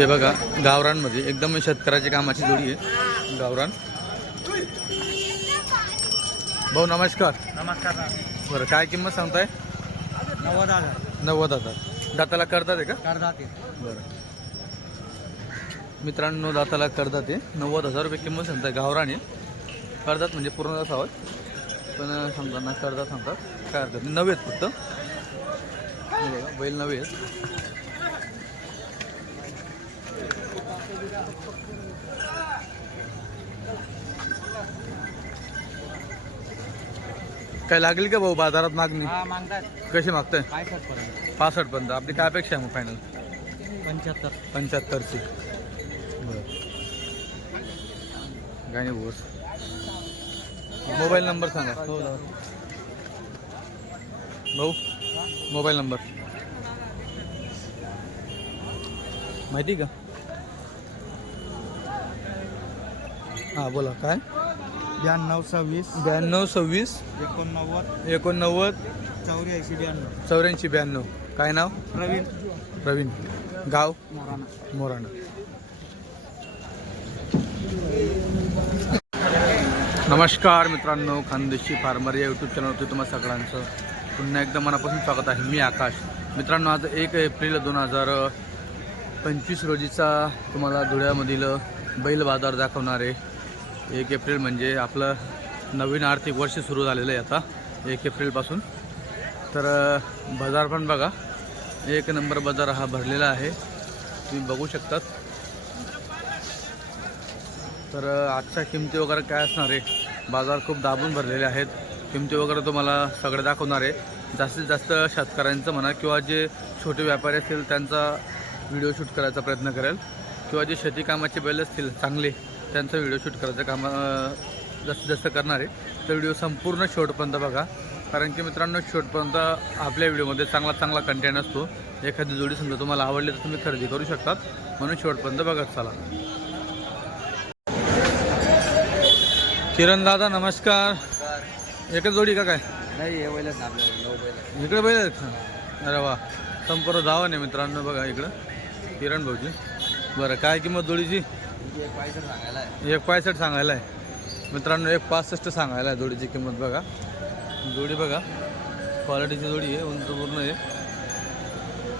हे बघा गावरानमध्ये एकदम शेतकऱ्याची कामाची जोडी आहे. गावरान. भाऊ नमस्कार. नमस्कार बरं काय किंमत सांगताय? नव्वद हजार. नव्वद हजार. दाताला करतात आहे का? करदाते बरं. मित्रांनो दाताला करतात ते. नव्वद हजार रुपये किंमत सांगताय. गावरान आहे. करतात म्हणजे पूर्ण असावं पण समजा करतात सांगतात. काय हरकत नाही. नवे आहेत फक्त. हे बघा बैल नवे आहेत. काय लागली का भाऊ बाजारात मागणी? हा मागतात. कशी मागताय? काय पर्यंत. पासष्ट पर्यंत आपली काय अपेक्षा आहे मग फायनल पंच्याहत्तर. पंच्याहत्तरची. बरं. गाणी बोस मोबाईल नंबर सांगा. भाऊ मोबाईल नंबर. माहिती का? हां बोला. काय? ब्याण्णव सव्वीस. ब्याण्णव सव्वीस. एकोणनव्वद. एकोणनव्वद. चौऱ्याऐंशी ब्याण्णव. चौऱ्याऐंशी ब्याण्णव. काय नाव? प्रवीण. प्रवीण. गाव? मोराणा. मोराणा. नमस्कार मित्रांनो खानदेशी फार्मर या यूट्यूब चॅनलवरती तुम्हा सगळ्यांचं पुन्हा एकदा मनापासून स्वागत आहे. मी आकाश. मित्रांनो आज एक एप्रिल दोन हजार पंचवीस रोजीचा तुम्हाला धुळ्यामधील बैल बाजार दाखवणार आहे. एक एप्रिल म्हणजे आपलं नवीन आर्थिक वर्ष सुरू झालेलं आहे आता एक एप्रिलपासून तर बाजार पण बघा एक नंबर बाजार हा भरलेला आहे. तुम्ही बघू शकतात. तर आजच्या किमती वगैरे काय असणार आहे? बाजार खूप दाबून भरलेले आहेत. किमती वगैरे तुम्हाला सगळं दाखवणार आहे. जास्तीत जास्त शेतकऱ्यांचं म्हणा किंवा जे छोटे व्यापारी असतील त्यांचा व्हिडिओ शूट करायचा प्रयत्न करेल. किंवा जे शेती कामाचे बैल असतील चांगले त्यांचा व्हिडिओ शूट करायचं काम जास्तीत जास्त करणार. आहे तर व्हिडिओ संपूर्ण शेवटपर्यंत बघा. कारण की मित्रांनो शेवटपर्यंत आपल्या व्हिडिओमध्ये चांगला चांगला कंटेंट असतो. एखादी जोडी समजा तुम्हाला आवडली तर तुम्ही खरेदी करू शकतात. म्हणून शेवटपर्यंत बघत चला. किरण दादा नमस्कार. एकच जोडी का काय? नाही हे इकडे बैल आहेत अरे वा. संपूर्ण धावा नाही मित्रांनो बघा इकडं. किरण भाऊजी. बरं काय किंमत जोडीची? एक पैसा सांगायला आहे. एक सांगायला आहे. मित्रांनो एक पासष्ट सांगायला आहे जोडीची किंमत बघा. जोडी बघा. क्वालिटीची जोडी आहे उंच पूर्ण आहे.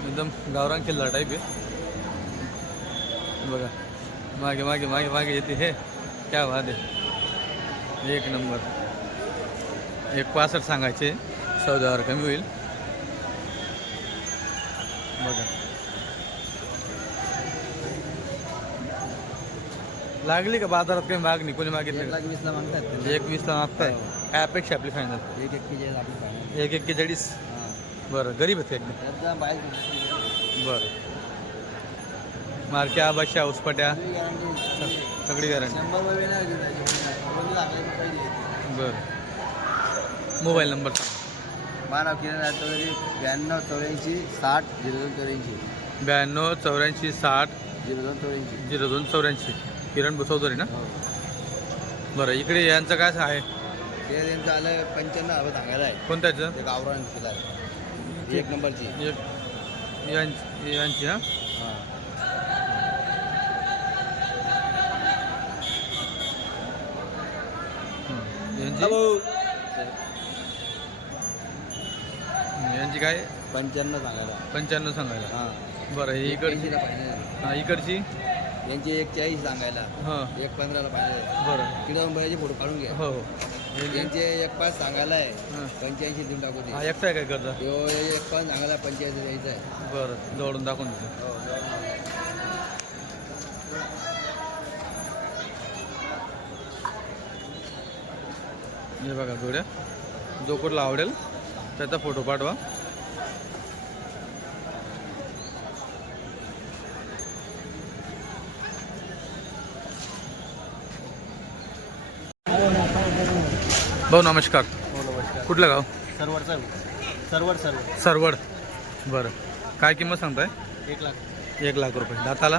एकदम गावरान किल्ला टाईप आहे. बघा. मागे मागे मागे मागे येते हे. क्या वाद आहे. एक नंबर. एक पासष्ट सांगायचे. चौदा हजार कमी होईल. बघा. लागली का बाजारात काही मागणी? कोणी मागितली एक? लाख वीसला मागतात एक वीसला मागताय. काय अपेक्षा आपली फायनल एक एक केजी आपली फायनल एक एक्केचाळीस हां. बरं गरीब आहेत एकदम. बाहेर बरं. मारक्या बशा उसपट्या सगळी गॅरंटी शंभर रुपये नाही दिले. कोणी लागले तर पाहिजे बरं. मोबाईल नंबर सांग. मानव किरण ब्याण्णव चौऱ्याऐंशी साठ झिरो दोन चौऱ्याऐंशी. ब्याण्णव चौऱ्याऐंशी साठ झिरो दोन चौऱ्याऐंशी. झिरो दोन चौऱ्याऐंशी. किरण बुसवदरी ना? बरं इकडे यांचं काय आहे? ते त्यांचं आलं पंच्याण्णव हवं सांगायला आहे. कोणत्याचं? ते गावरान केला आहे. एक नंबरची. एक यांची यांची हां? हां. यांची? यांची काय? पंच्याण्णव सांगायला. पंच्याण्णव सांगायला. हां. बरं ही इकडची? ऐंशीला पाहिजे हां इकडची? यांची एक चाळीस सांगायला. हां. एक पंधराला पाहिजे. बरं. बैलाचे फोटो काढून घ्या हो हो. यांची एक पाच सांगायला आहे हां. पंच्याऐंशी देऊन टाकू हा ते एकटा आहे काय करता यो एक पाच सांगायला पंच्याऐंशी द्यायचं आहे बरं जवळून दाखवून देतो. हो हे बघा जोड्या. जो कुठला आवडेल त्याचा फोटो पाठवा. भाऊ नमस्कार. नमस्कार. कुठलं गाव? सर्वर सर्व. सर्वर सर्व. सरवड बरं. काय किंमत सांगताय? एक लाख. एक लाख रुपये. दाताला?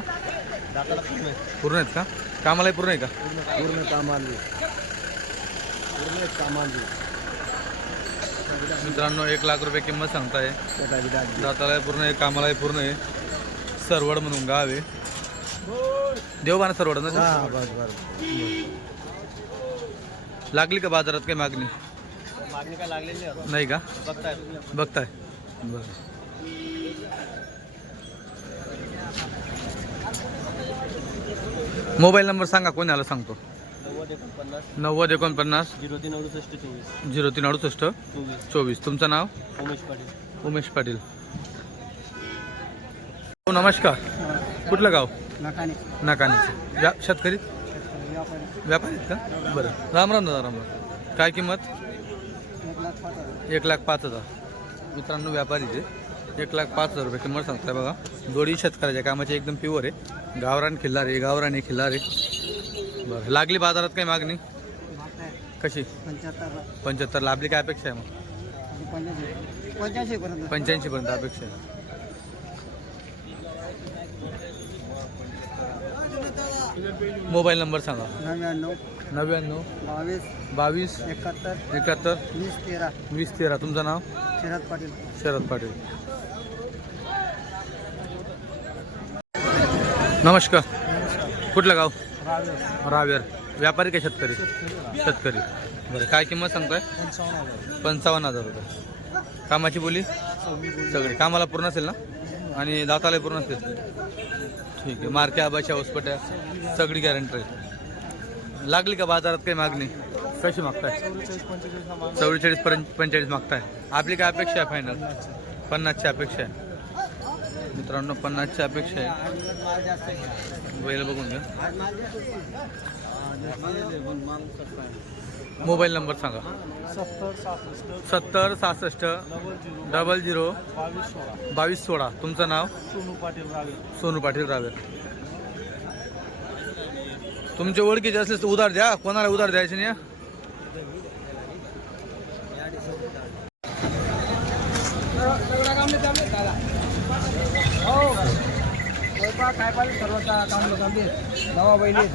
दाताला पूर्ण पूर्ण आहेत का? कामालाही पूर्ण आहे का? पूर्ण कामांली. पूर्ण कामांली. मित्रांनो एक लाख रुपये किंमत सांगताय. दाताला पूर्ण आहे कामालाही पूर्ण आहे. सरवड म्हणून गाव आहे. देवबाना सरवड ना हा बस बस. लागली का बाजारात काही मागणी? मागणी काय लागलेली नाही का? बघताय. बघताय. बरं. मोबाईल नंबर सांगा कोणाला सांगतो? नव्वद एकोणपन्नास. झिरो तीन अडुसष्ट चोवीस. झिरो तीन अडुसष्ट. चोवीस. चोवीस. तुमचं नाव? उमेश पाटील. उमेश पाटील. हो, नमस्कार. कुठलं गाव? नकाने. व्या शेतकरी? व्यापारी आहेत का? बरं. राम राम दादा राम राम. काय किंमत? एक लाख पाच हजार. मित्रांनो व्यापारीचे एक लाख पाच हजार रुपये किंमत सांगताय बघा. जोडी शेतकऱ्याच्या कामाची एकदम प्युअर आहे. गावरान खिल्लार गावरान खिल्लार बरं. लागली बाजारात काही मागणी? कशी? पंच्याहत्तर. आपली काय अपेक्षा आहे मग? पंच्याऐंशी. पर्यंत. पंच्याऐंशीपर्यंत अपेक्षा आहे. मोबाईल नंबर सांगा. नव्याण्णव. नव्याण्णव. बावीस. बावीस. एकाहत्तर. एकाहत्तर. वीस तेरा. वीस तेरा. तुमचं नाव? शरद पाटील. शरद पाटील. नमस्कार. कुठलं गाव? रावेर. व्यापारी का शेतकरी? शेतकरी. बरं काय किंमत सांगताय? पंचावन्न हजार रुपये. कामाची बोली? सगळी. कामाला पूर्ण असेल ना? आणि दाताला पूर्ण असेल? ठीक आहे. मार्के आबाच्या हॉस्पिटल सगळी गॅरंटी आहे. लागली का बाजारात काही मागणी? कशी मागताय? चव्वेचाळीस पर्यंत पंचेचाळीस मागताय. आपली काय अपेक्षा आहे फायनल पन्नासची अपेक्षा आहे. मित्रांनो पन्नासची अपेक्षा आहे. बैल बघून घ्या. मोबाईल नंबर सांगा. सत्तर सहासष्ट सत्तर सहासष्ट डबल झिरो डबल झिरो बावीस सोळा. बावीस सोळा तुमचं नाव? सोनू पाटील रावे सोनू पाटील रावेर. तुमचे ओळखीचे असले तर उधार द्या. कोणाला उधार द्यायचे नाही हं? हो. काय पाहिजे सर्व काम चालू नवा बैली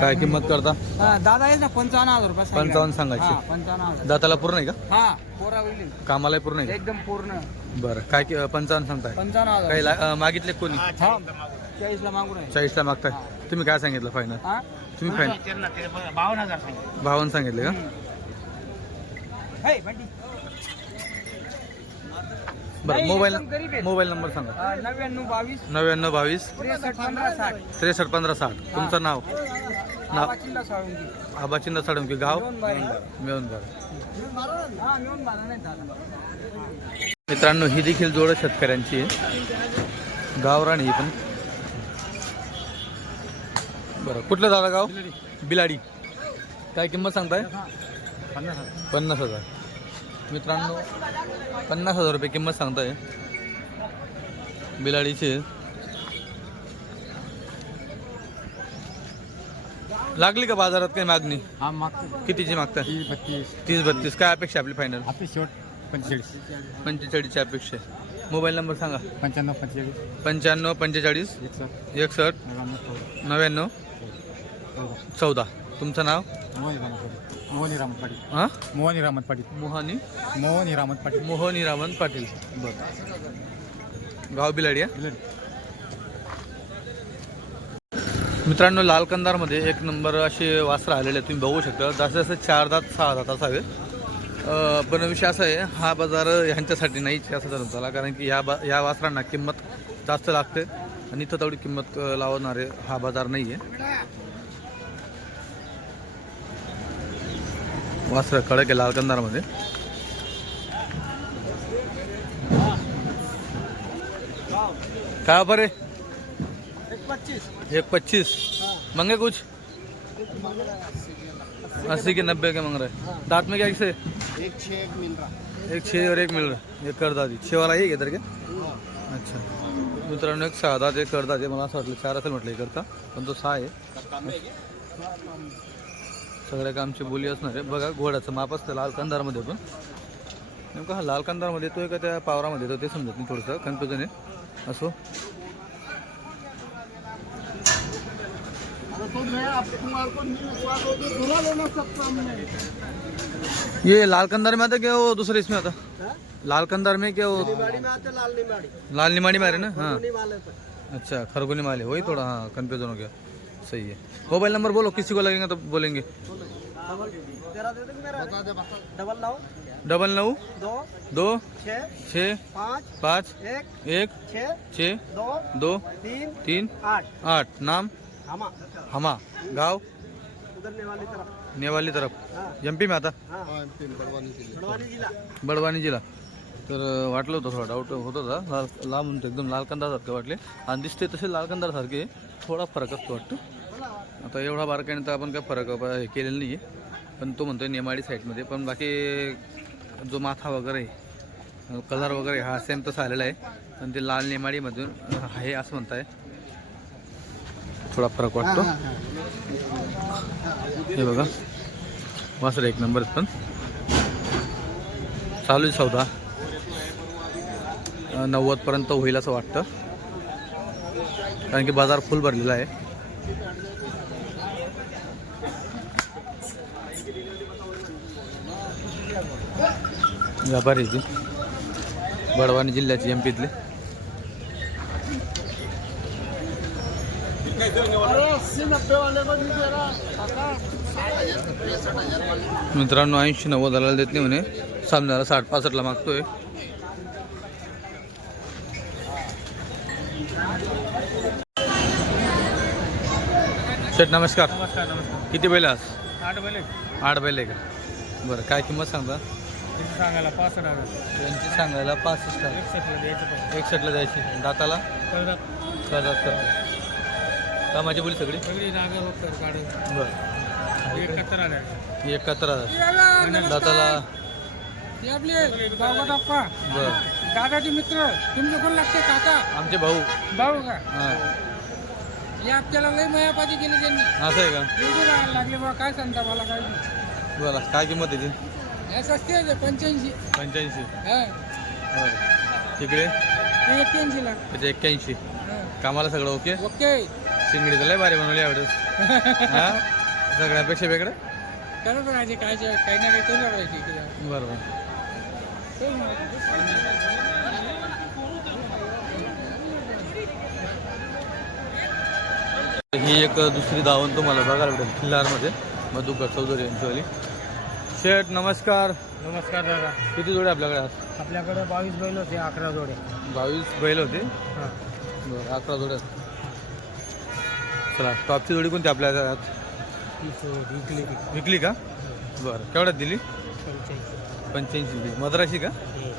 काय किंमत करता? दादा आहे ना पंचावन्न हजार रुपये सांगितले. पंचावन्न सांगायची. हा, पंचावन्न हजार. दाताला पूर्ण आहे का? हा पोरा कामाला पूर्ण आहे एकदम पूर्ण. बरं. काय कि- पंचावन्न सांगताय? पंचावन्न हजार. काही ला- अं, मागितले कोणी? हा चाळीसला मागून आहे. चाळीसला मागताय. तुम्ही काय सांगितलं फायनल हा? तुम्ही फायनल बावन्न हजार सांगितले. भावानं सांगितले का? हे, बंटी. बरं नाही, मोबाईल एकदम गरीब आहेत. मोबाईल नंबर सांगा. हा, नव्याण्णव बावीस. नव्याण्णव बावीस. त्रेसष्ट पंधरा साठ. त्रेसष्ट पंधरा साठ. तुमचं नाव? नाव? आवाचिंदा साळुंगी आबाचिंदा साडुंकी गाव? मिळून बारा. मिळून बरं. हा मिळून बारा नाही दादा मित्रांनो ही देखील जोड शेतकऱ्यांची आहे. गावराणी ही पण. बरं कुठलं झालं गाव? बिलाडी. काय किंमत सांगताय? पन्नास हजार. मित्रांनो पन्नास हजार रुपये किंमत सांगताय. बिलाडीची. आहे. लागली का बाजारात काही मागणी? हा मागतो कितीची मागताय? तीस बत्तीस. तीस बत्तीस. काय अपेक्षा आपली फायनल आपली शेवट पंचेचाळीस. पंचेचाळीसची अपेक्षा आहे. मोबाईल नंबर सांगा. पंच्याण्णव पंचेचाळीस. पंच्याण्णव पंचेचाळीस एकसष्ट. एकसष्ट नव्याण्णव नव्याण्णव चौदा. तुमचं नाव? मोहनी रामत पाटील मोहनी रामत पाटील हां? मोहनी रामत पाटील मोहानी? मोहनी रामत पाटील मोहनी रामन पाटील. बरं. गाव बिलाडी हा मित्रांनो लाल कंदारमध्ये एक नंबर असे वासरं आलेले आहेत तुम्ही बघू शकता. जसं जसं चार दात सहा दात असावे. पण विषय असा आहे हा बाजार ह्यांच्यासाठी नाही असं धरून चाला कारण की या बा या वासरांना किंमत जास्त लागते आणि इथं तेवढी किंमत लावणारे हा बाजार नाही आहे वासरं कडक आहे लाल कंदारमध्ये काय बरे पच्चीस. एक पच्चीस। मंगे कुछ? अस्सी के नब्बे के मंग रहे। दांत में क्या किसे? एक छः एक मिल रहा। एक छः और एक मिल रहा। एक कर दादी। छः वाला एक इधर के? अच्छा। मित्रांनो एक सहा दात एक कर दादी मला असं वाटलं चार असेल म्हटलं करता पण तो सहा आहे. सगळ्या कामची बोली असणार आहे. बघा घोड्याचं माप असतं लाल कंदारमध्ये पण. नेमकं हा लाल कंदारमध्ये येतोय का त्या पावरामध्ये येतो ते समजत नाही थोडंसं कन्फ्युजन आहे. असो. ये लाल कंदार में आता क्या वो दूसरे इसमें आता लाल कंदार में क्या वो? लाल निमाड़ी। में आ रहे ना? हाँ। अच्छा खरगोनी माले वही थोड़ा हाँ कन्फ्यूज़न हो गया। सही है। मोबाइल नंबर बोलो किसी को लगेगा तो बोलेंगे। डबल तेरा दे दो मेरा डबल नौ डबल नौ दो दो छः पाँच पाँच एक एक छः छः दो दो तीन तीन आठ। आठ। नाम? हमा गाव? नेवाली तरफ नेवाली तरफ एम पी में आता? हाँ. बड़वानी जिला जिल्हा. तर वाटलं होतं थोडा डाऊट होत होता. लाल लांब म्हणतो एकदम लाल कंदारसारखे वाटले. आणि दिसते तसे लाल कंदारसारखे थोडा फरक असतो वाटतं. आता एवढा बारकाईने तर आपण काय फरक हे केलेलं नाही आहे पण तो म्हणतोय नेमाडी साईडमध्ये. पण बाकी जो माथा वगैरे कलर वगैरे हा सेम तसा आलेला आहे. पण ते लाल नेमाडीमधून आहे असं म्हणताय. थोडा फरक वाटतो. हे बघा. वासर एक नंबर पण. चालू आहे सौदा. नव्वदपर्यंत होईल असं वाटतं. कारण की बाजार फुल भरलेला आहे. व्यापारी ती बडवानी जिल्ह्याची एम मित्रांनो ऐंशी नव्वद हजाराला देत नाही म्हणे. सामन्याला साठ पासष्टला मागतोय. शेठ नमस्कार. नमस्कार नमस्कार. किती बैल आज? आठ बैल आठ बैल आहे का? बरं काय किंमत सांगता? सांगायला? पासष्ट हजार. यांची सांगायला पासष्ट. एकसष्टला द्यायचं एकसष्टला द्यायची. दाताला? करतात कर कामाची बोली सगळी? सगळी जागा बरं. एकाहत्तर हजार एकाहत्तर हजार दाताला हे आपले बाबा अप्पा बरं. दादाचे मित्र. तुमचे कोण लागते काका? आमचे भाऊ. भाऊ का? हां. हे आपल्याला लई मायापाती केली त्यांनी. असं आहे का? राहायला लागले बा काय सांगता मला काय? नाही. बरं काय किंमत आहे ती? हे सस्ते आहे पंच्याऐंशी. पंच्याऐंशी. हा. बरं. तिकडे? ते एक्क्याऐंशी ला त्याचे एक्क्याऐंशी. हा. कामाला सगळं ओके? ओके. शिंगडी तर लय भारी बनवली हा? सगळ्यापेक्षा वेगळं? करत राहायचे काय जे- काही ना काही करू राहायचे इकडे. बरं बरं तेच ना. ही एक दुसरी दावण तुम्हाला बघायला भेटेल खिल्लारमध्ये. मधुकर चौधरी यांचीवाली शेठ नमस्कार. नमस्कार दादा. किती जोडे आपल्याकडे आहेत? आपल्याकडे बावीस बैल होते अकरा जोडे बावीस बैल होते? हा. बरं अकरा जोडे आहेत. चला. टॉपची जोडी कोणती आपल्या विकली विकली का? बरं. केवढ्यात दिली? पंच्याऐंशी. दिली मद्राशी का? हे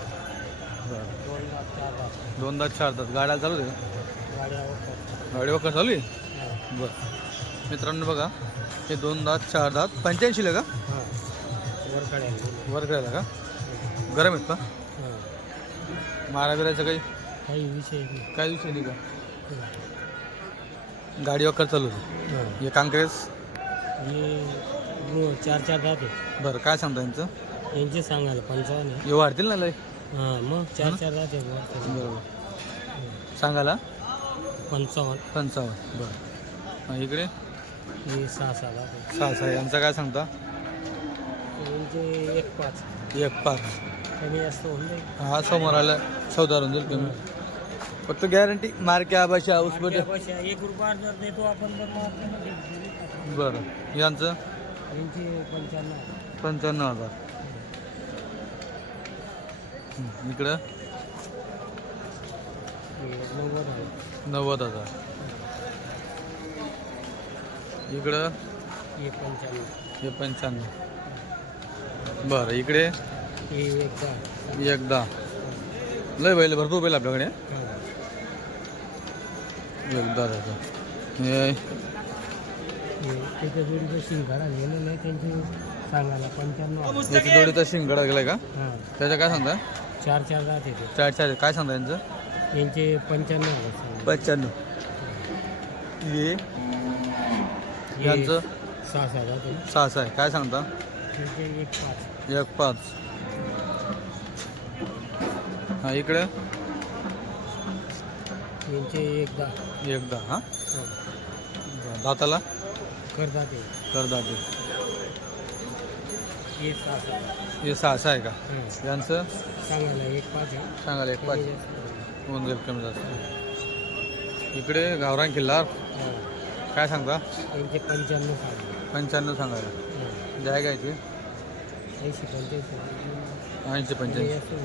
बरं. दोन लाख चार लाख दोनदा चार तास गाड्या चालू आहे गाडी वकर चालू आहे? बरं. मित्रांनो बघा हे दोन दात चार दात. पंच्याऐंशीला का? हां वर करायला का? गरम आहेत का? मारा बिरायचं काही? काही विषय काय विषय नाही का? गाडी वकर चालू आहे हां. काँग्रेस? गृह चार चार राहते बरं काय सांगता यांचं? यांचे सांगायला पंचावन्न. हे वाढतील ना लय? हां मग चार चार राहते वर. बरोबर. सांगायला? पंचावन्न. पंचावन्न बरं. हां इकडे? हे सहा सहा राहते सहा सहा यांचं काय सांगता? यांचे एक पाच. एक पाच. कमी जास्त होऊन जाईल. हा समोर आलं चौदा होऊन जाईल कमी फक्त गॅरंटी मार्के आबाशी हाऊस बटे पैसे एक रुपया जर देतो आपण तर मग बरं. यांचं? यांचे पंच्याण्णव. पंच्याण्णव हजार. हं, इकडं? नव्वद आहे. नव्वद हजार. इकडं? हे पंच्याण्णव. हे पंच्याण्णव. बरं इकडे? हे एक दहा. एकदा लय बैल भरपूर बैल आपल्याकडे. हां. एकदा हजार हे त्याच्या जोडीचं शिंगाडा गेलेलं आहे त्यांचे सांगायला पंच्याण्णव याची जोडीचा शिंगडा गेलाय का? हां. त्याचं काय सांगता चार चार राहते ते. चार चार काय सांगता यांचं? यांचे पंच्याण्णव. पंच्याण्णव. हे यांचं? सहा सहा राहते सहा सहा आहे. काय सांगता? त्यांचे एक पाच. एक पाच. हा इकडे? यांचे एक दहा. एकदा हा? हो. दाताला? करतात ते करदाते. हे सहा हे सहा सहा आहे का? हां. यांचं? सांगायला एक पाच सांगाल एक पाच. होऊन जाईल कमी जास्त इकडे गावरान किल्ला. काय सांगता? त्यांचे पंच्याण्णव सांगा. पंच्याण्णव सांगायला. जाय घ्यायची ऐंशी पंच्याऐंशी. ऐंशी पंच्याऐंशी.